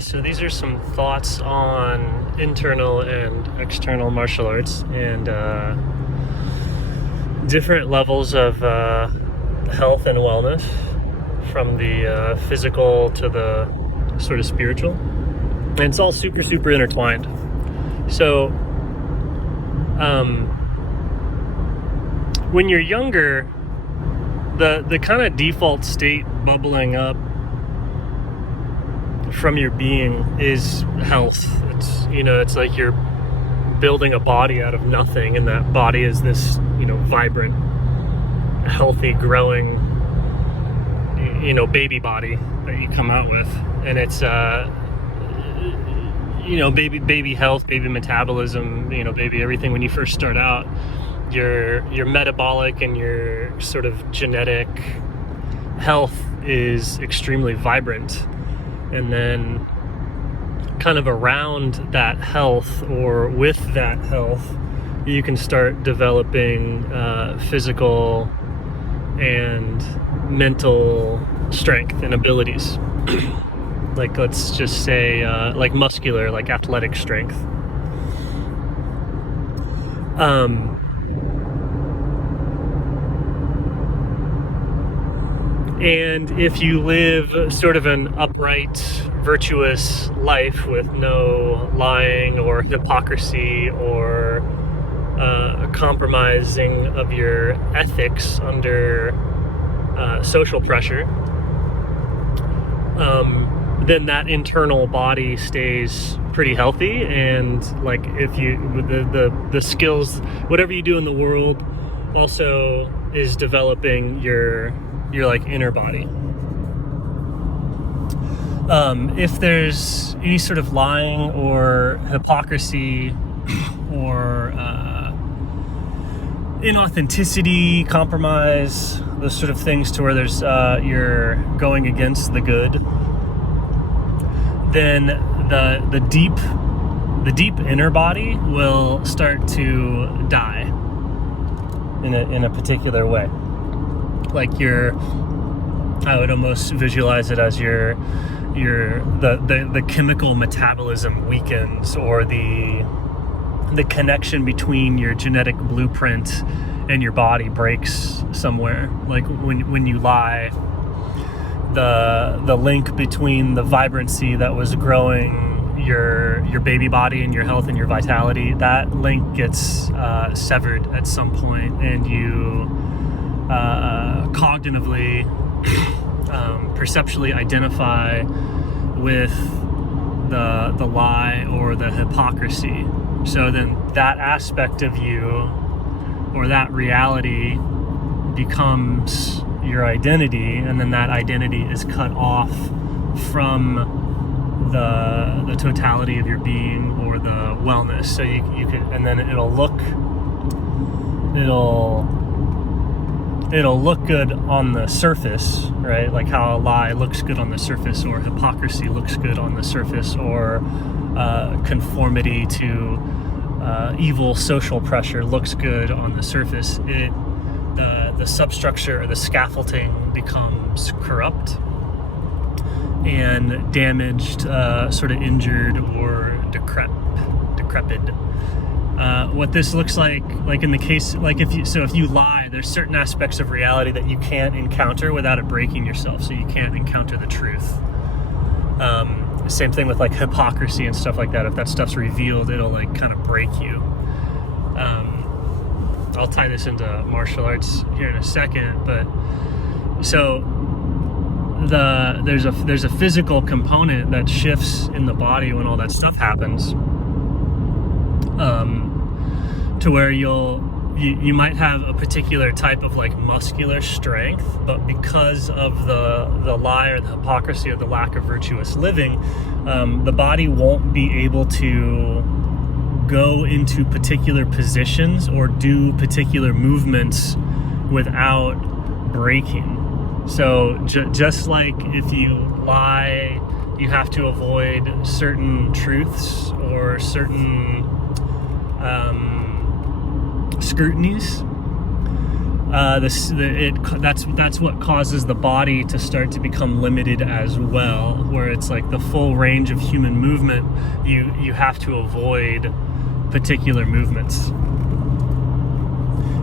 So these are some thoughts on internal and external martial arts and different levels of health and wellness, from the physical to the sort of spiritual. And it's all super intertwined. So when you're younger, the kind of default state bubbling up from your being is health. It's like you're building a body out of nothing, and that body is this, vibrant, healthy, growing, baby body that you come out with. And it's baby health, baby metabolism, baby everything. When you first start out, your metabolic and your sort of genetic health is extremely vibrant. And then kind of around that health, or with that health, you can start developing physical and mental strength and abilities. Like, let's just say like muscular, like athletic strength. And if you live sort of an upright, virtuous life with no lying or hypocrisy or compromising of your ethics under social pressure, then that internal body stays pretty healthy. And like, if you, the skills, whatever you do in the world, also is developing your like inner body. If there's any sort of lying or hypocrisy or inauthenticity, compromise, those sort of things, to where there's you're going against the good, then the deep inner body will start to die in a particular way. Like I would almost visualize it as the chemical metabolism weakens, or the connection between your genetic blueprint and your body breaks somewhere. Like when you lie, the link between the vibrancy that was growing your baby body and your health and your vitality, that link gets severed at some point, and you cognitively, perceptually identify with the lie or the hypocrisy. So then that aspect of you, or that reality, becomes your identity, and then that identity is cut off from the totality of your being, or the wellness. So you can, and then it'll look good on the surface, right? Like how a lie looks good on the surface, or hypocrisy looks good on the surface, or conformity to evil social pressure looks good on the surface. The substructure, or the scaffolding, becomes corrupt and damaged, sort of injured or decrepit. What this looks like in the case, like if you lie, there's certain aspects of reality that you can't encounter without it breaking yourself. So you can't encounter the truth. Same thing with like hypocrisy and stuff like that. If that stuff's revealed, it'll like kind of break you. I'll tie this into martial arts here in a second, but so there's a physical component that shifts in the body when all that stuff happens. To where you might have a particular type of like muscular strength, but because of the lie or the hypocrisy or the lack of virtuous living, the body won't be able to go into particular positions or do particular movements without breaking. So just like if you lie, you have to avoid certain truths or certain scrutinies. that's what causes the body to start to become limited as well, where it's like the full range of human movement, you have to avoid particular movements.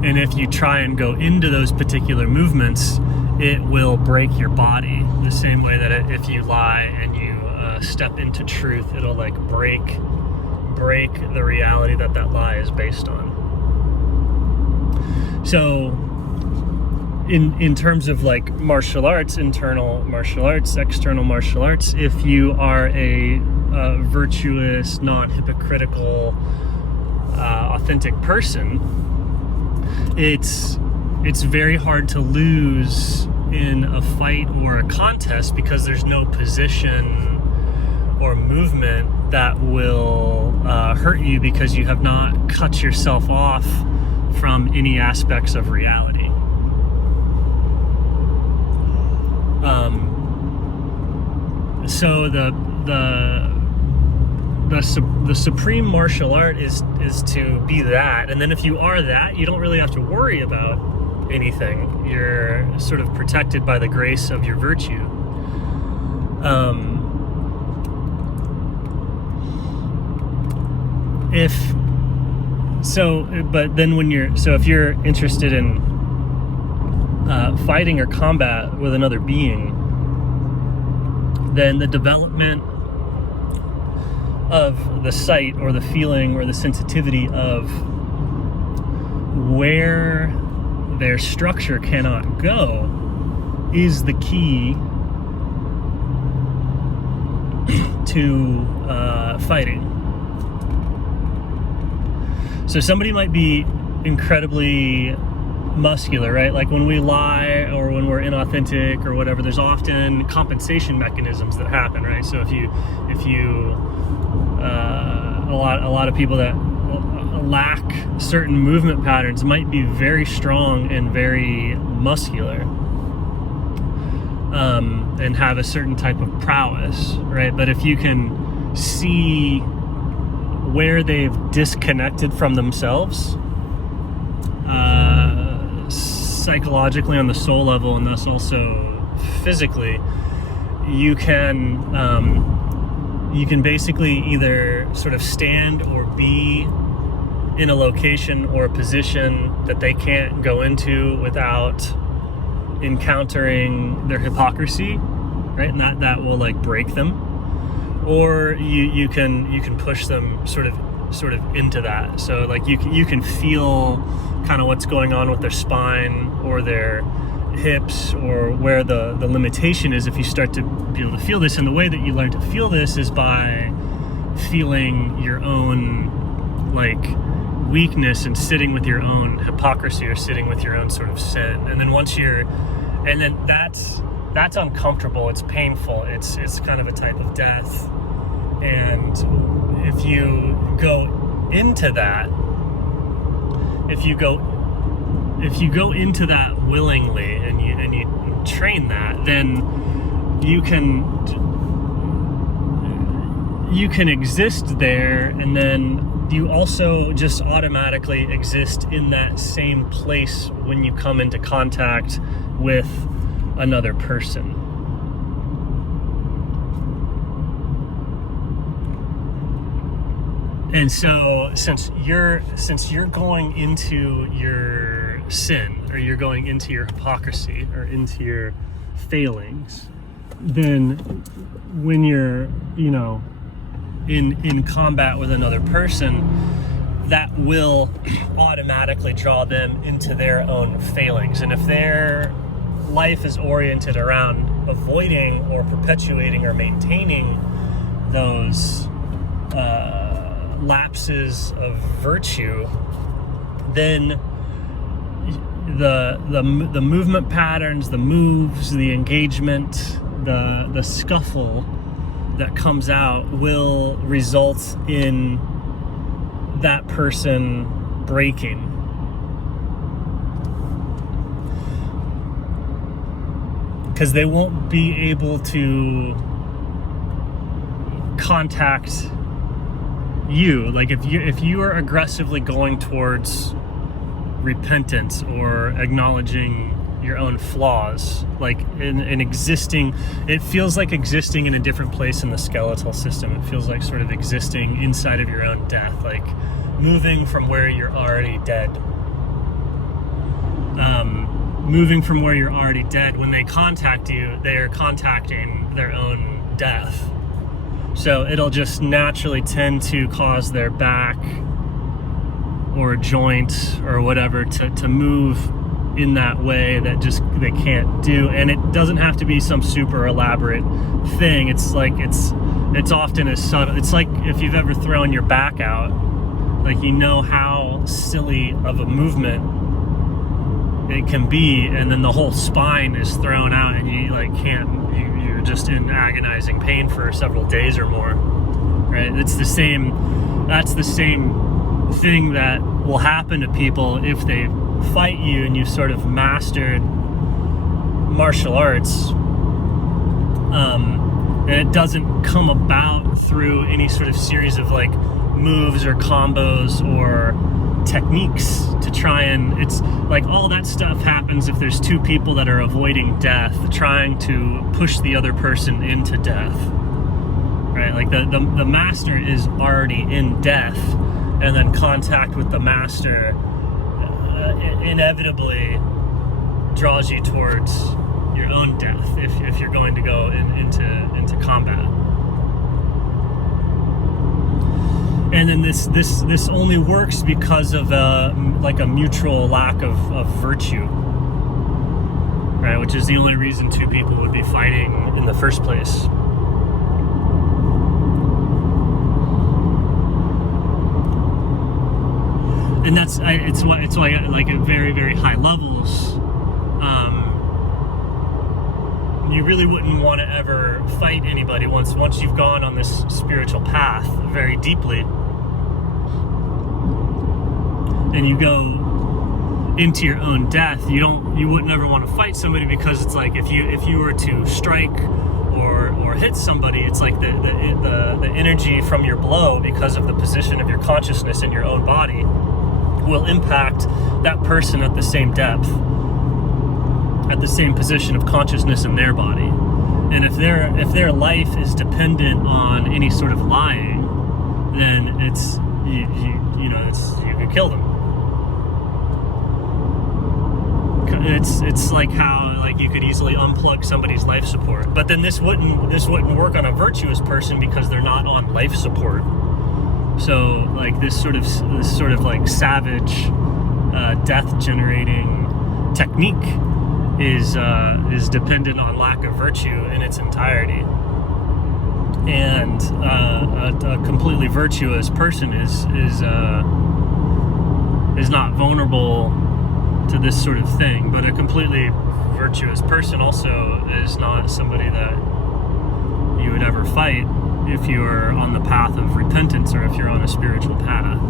And if you try and go into those particular movements, it will break your body the same way that if you lie and you step into truth, it'll like break the reality that lie is based on. So in terms of like martial arts, internal martial arts, external martial arts, if you are a virtuous, non-hypocritical, authentic person, it's very hard to lose in a fight or a contest because there's no position or movement that will hurt you, because you have not cut yourself off from any aspects of reality. So the supreme martial art is to be that, and then if you are that, you don't really have to worry about anything. You're sort of protected by the grace of your virtue. If you're interested in fighting or combat with another being, then the development of the sight or the feeling or the sensitivity of where their structure cannot go is the key to fighting. So somebody might be incredibly muscular, right? Like when we lie or when we're inauthentic or whatever, there's often compensation mechanisms that happen, right? So if you a lot of people that lack certain movement patterns might be very strong and very muscular, and have a certain type of prowess, right? But if you can see where they've disconnected from themselves, psychologically on the soul level, and thus also physically, you can basically either sort of stand or be in a location or a position that they can't go into without encountering their hypocrisy, right? And that will like break them. Or you can push them sort of into that. So like you can feel kind of what's going on with their spine or their hips, or where the limitation is if you start to be able to feel this. And the way that you learn to feel this is by feeling your own like weakness and sitting with your own hypocrisy or sitting with your own sort of sin. And then that's uncomfortable, it's painful, it's kind of a type of death. And if you go into that, if you go into that willingly and you train that, then you can exist there, and then you also just automatically exist in that same place when you come into contact with another person. And so since you're going into your sin, or you're going into your hypocrisy or into your failings, then when you're, in combat with another person, that will automatically draw them into their own failings. And if their life is oriented around avoiding or perpetuating or maintaining those lapses of virtue, then the movement patterns, the moves, the engagement, the scuffle that comes out will result in that person breaking. Because they won't be able to contact you. Like if you are aggressively going towards repentance or acknowledging your own flaws, like in existing, it feels like existing in a different place in the skeletal system. It feels like sort of existing inside of your own death, like moving from where you're already dead. Moving from where you're already dead. When they contact you, they are contacting their own death. So it'll just naturally tend to cause their back or joint or whatever to move in that way that just they can't do. And it doesn't have to be some super elaborate thing. It's like it's often as subtle. It's like if you've ever thrown your back out, like, you know how silly of a movement it can be, and then the whole spine is thrown out and you like you're just in agonizing pain for several days or more, right? That's the same thing that will happen to people if they fight you and you've sort of mastered martial arts, and it doesn't come about through any sort of series of like moves or combos or techniques to try and, it's like all that stuff happens if there's two people that are avoiding death, trying to push the other person into death, right? Like the master is already in death, and then contact with the master inevitably draws you towards your own death if you're going to go into combat. And then this only works because of like a mutual lack of virtue, right? Which is the only reason two people would be fighting in the first place. And it's why like at very, very high levels, you really wouldn't want to ever fight anybody once you've gone on this spiritual path very deeply, and you go into your own death. You wouldn't ever want to fight somebody, because it's like if you were to strike or hit somebody, it's like the energy from your blow, because of the position of your consciousness in your own body, will impact that person at the same depth, at the same position of consciousness in their body. And if their life is dependent on any sort of lying, then it's you could kill them. It's like how like you could easily unplug somebody's life support, but then this wouldn't work on a virtuous person because they're not on life support. So like this sort of like savage death generating technique is dependent on lack of virtue in its entirety. And a completely virtuous person is not vulnerable to this sort of thing, but a completely virtuous person also is not somebody that you would ever fight if you're on the path of repentance or if you're on a spiritual path.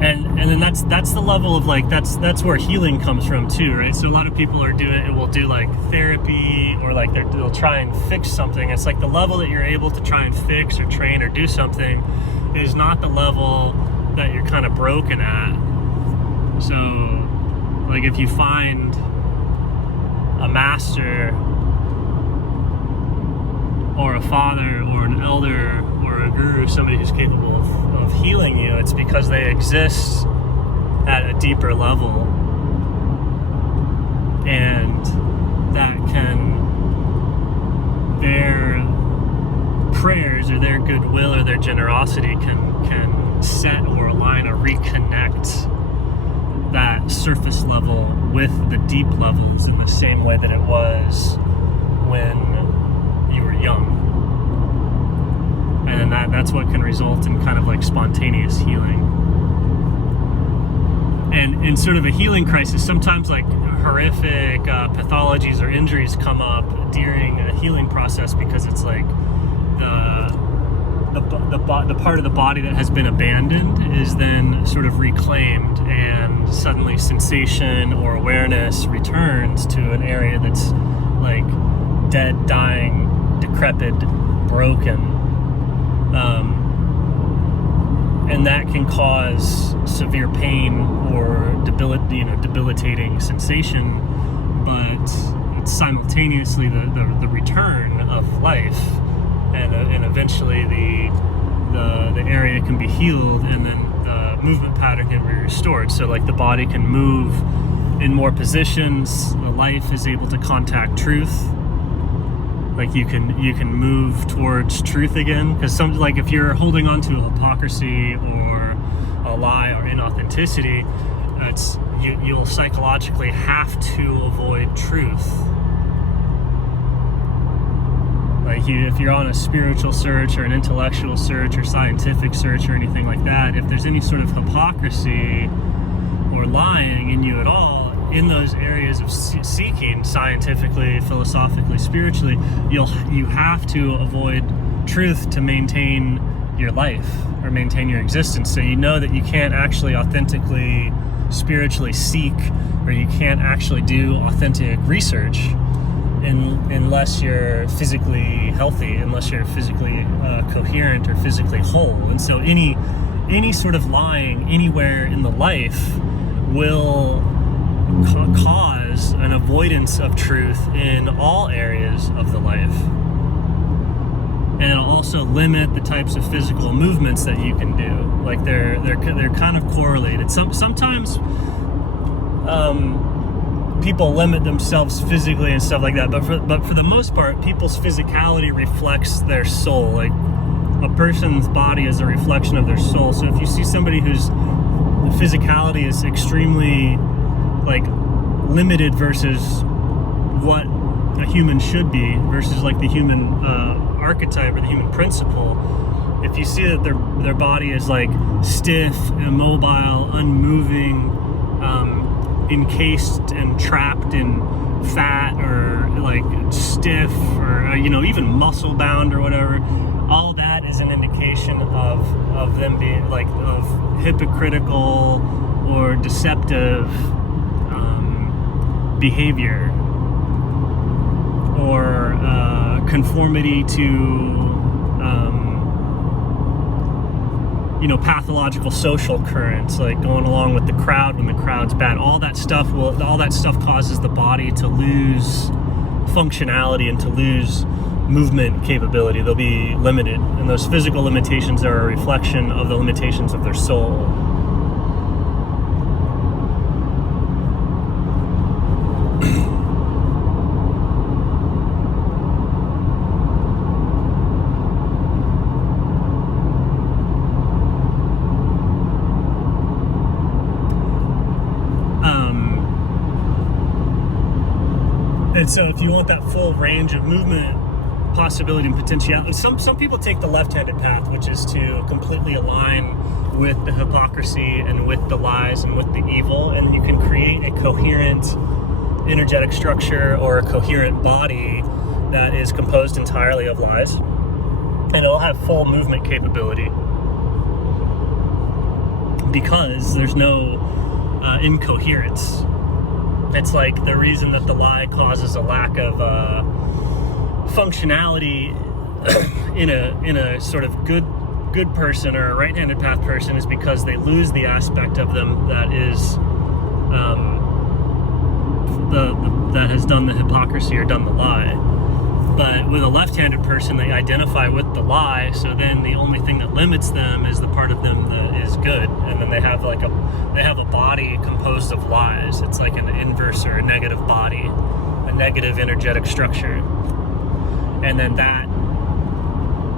And then that's the level of like that's where healing comes from too, right? So a lot of people will do like therapy, or like they'll try and fix something. It's like the level that you're able to try and fix or train or do something is not the level that you're kind of broken at. So like if you find a master or a father or an elder or a guru, somebody who's capable of healing you, it's because they exist at a deeper level, and that their prayers or their goodwill or their generosity can set or align or reconnect that surface level with the deep levels in the same way that it was when you were young. And then that's what can result in kind of like spontaneous healing. And in sort of a healing crisis, sometimes like horrific pathologies or injuries come up during a healing process, because it's like the part of the body that has been abandoned is then sort of reclaimed, and suddenly sensation or awareness returns to an area that's like dead, dying, decrepit, broken. and that can cause severe pain or debilitating sensation, but it's simultaneously the return of life, and eventually the area can be healed, and then the movement pattern can be restored. So like the body can move in more positions, the life is able to contact truth. Like you can move towards truth again, because like if you're holding on to a hypocrisy or a lie or inauthenticity, you'll psychologically have to avoid truth. Like if you're on a spiritual search or an intellectual search or scientific search or anything like that, if there's any sort of hypocrisy or lying in you at all, in those areas of seeking, scientifically, philosophically, spiritually, you have to avoid truth to maintain your life or maintain your existence. So you know that you can't actually authentically, spiritually seek, or you can't actually do authentic research unless you're physically healthy, unless you're physically coherent or physically whole. And so any sort of lying anywhere in the life will cause an avoidance of truth in all areas of the life, and it'll also limit the types of physical movements that you can do. Like they're kind of correlated. Sometimes people limit themselves physically and stuff like that, but for the most part, people's physicality reflects their soul. Like a person's body is a reflection of their soul. So if you see somebody whose physicality is extremely like limited versus what a human should be, versus like the human archetype or the human principle, if you see that their body is like stiff, immobile, unmoving, encased and trapped in fat, or like stiff, or even muscle bound or whatever, all that is an indication of them being like of hypocritical or deceptive behavior, or conformity to pathological social currents, like going along with the crowd when the crowd's bad. All that stuff causes the body to lose functionality and to lose movement capability. They'll be limited, and those physical limitations are a reflection of the limitations of their soul. And so if you want that full range of movement, possibility, and potentiality, some people take the left-handed path, which is to completely align with the hypocrisy and with the lies and with the evil, and you can create a coherent energetic structure or a coherent body that is composed entirely of lies, and it'll have full movement capability because there's no incoherence. It's like the reason that the lie causes a lack of functionality in a sort of good person or a right-handed path person is because they lose the aspect of them that is that has done the hypocrisy or done the lie. But with a left-handed person, they identify with the lie, so then the only thing that limits them is the part of them that is good, and then they have a body composed of lies. It's like an inverse or a negative body, a negative energetic structure, and then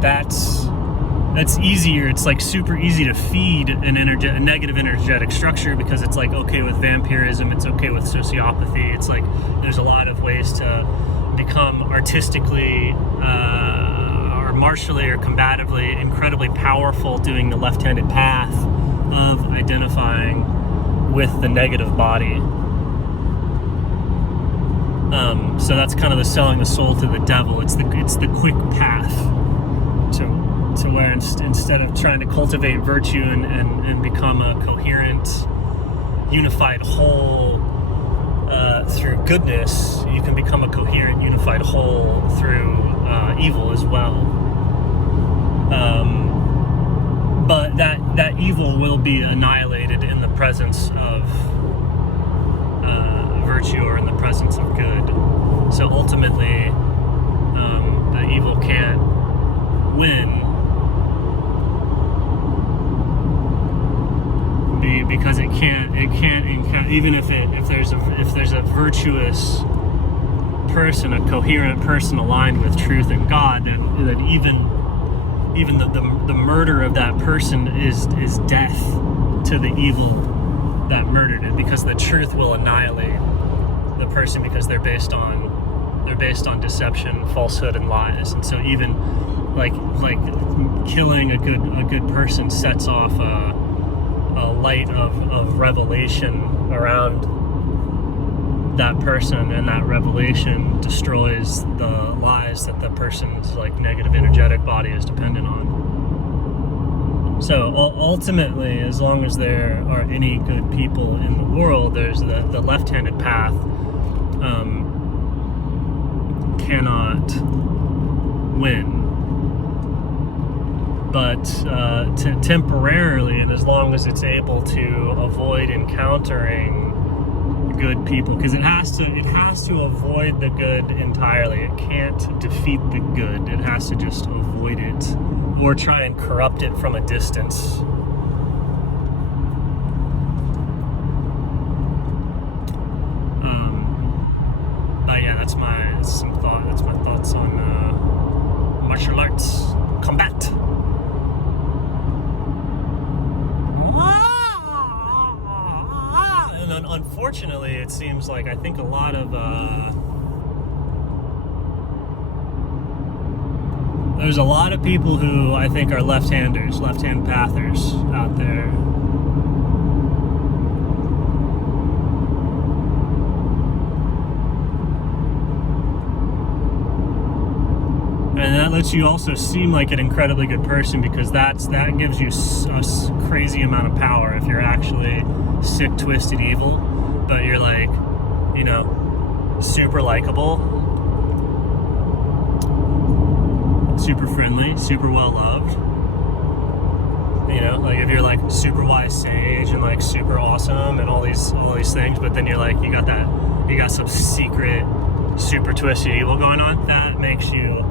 that's easier. It's like super easy to feed a negative energetic structure, because it's like okay with vampirism, it's okay with sociopathy. It's like there's a lot of ways to become artistically or martially or combatively incredibly powerful doing the left-handed path of identifying with the negative body. So that's kind of the selling the soul to the devil. It's the quick path to where instead of trying to cultivate virtue and become a coherent, unified whole through goodness, you can become a coherent, unified whole through evil as well. But that evil will be annihilated in the presence of virtue, or in the presence of good. So ultimately, the evil can't win, because it can't even if there's a virtuous person, a coherent person aligned with truth and God, that even the murder of that person is death to the evil that murdered it, because the truth will annihilate the person, because they're based on deception, falsehood, and lies. And so even like killing a good person sets off a light of revelation around that person, and that revelation destroys the lies that the person's negative energetic body is dependent on. So ultimately, as long as there are any good people in the world, there's the left-handed path cannot win. But temporarily, and as long as it's able to avoid encountering good people, because it has to avoid the good entirely. It can't defeat the good. It has to just avoid it, or try and corrupt it from a distance. Yeah, that's my thoughts on martial arts combat. And unfortunately, it seems like I think a lot of there's a lot of people who I think are left-hand pathers out there. And that lets you also seem like an incredibly good person, because that gives you a crazy amount of power if you're actually sick, twisted evil, but you're super likable, super friendly, super well loved. If you're super wise sage and super awesome and all these things, but then you're you got some secret super twisted evil going on, that makes you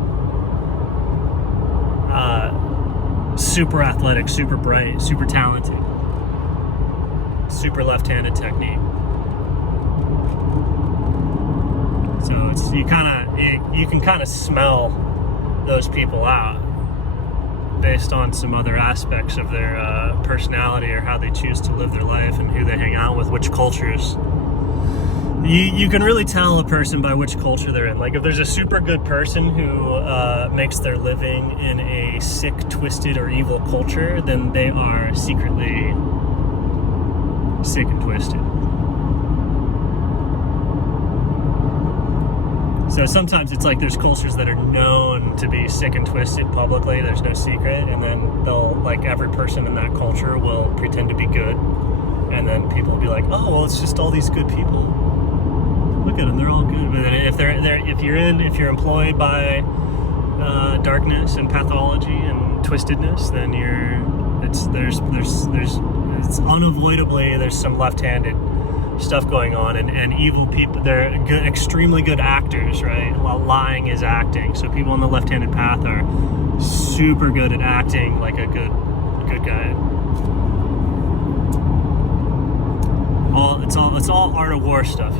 super athletic, super bright, super talented, super left-handed technique. So you can kind of smell those people out based on some other aspects of their personality, or how they choose to live their life, and who they hang out with, which cultures. You can really tell a person by which culture they're in. If there's a super good person who makes their living in a sick, twisted, or evil culture, then they are secretly sick and twisted. So sometimes it's there's cultures that are known to be sick and twisted publicly, there's no secret, and then they'll every person in that culture will pretend to be good, and then people will be oh, well, it's just all these good people. Look at them, they're all good. But if you're employed by darkness and pathology and twistedness, then it's unavoidably there's some left-handed stuff going on, and evil people, they're good, extremely good actors, right? While lying is acting. So people on the left-handed path are super good at acting like a good guy. It's all art of war stuff,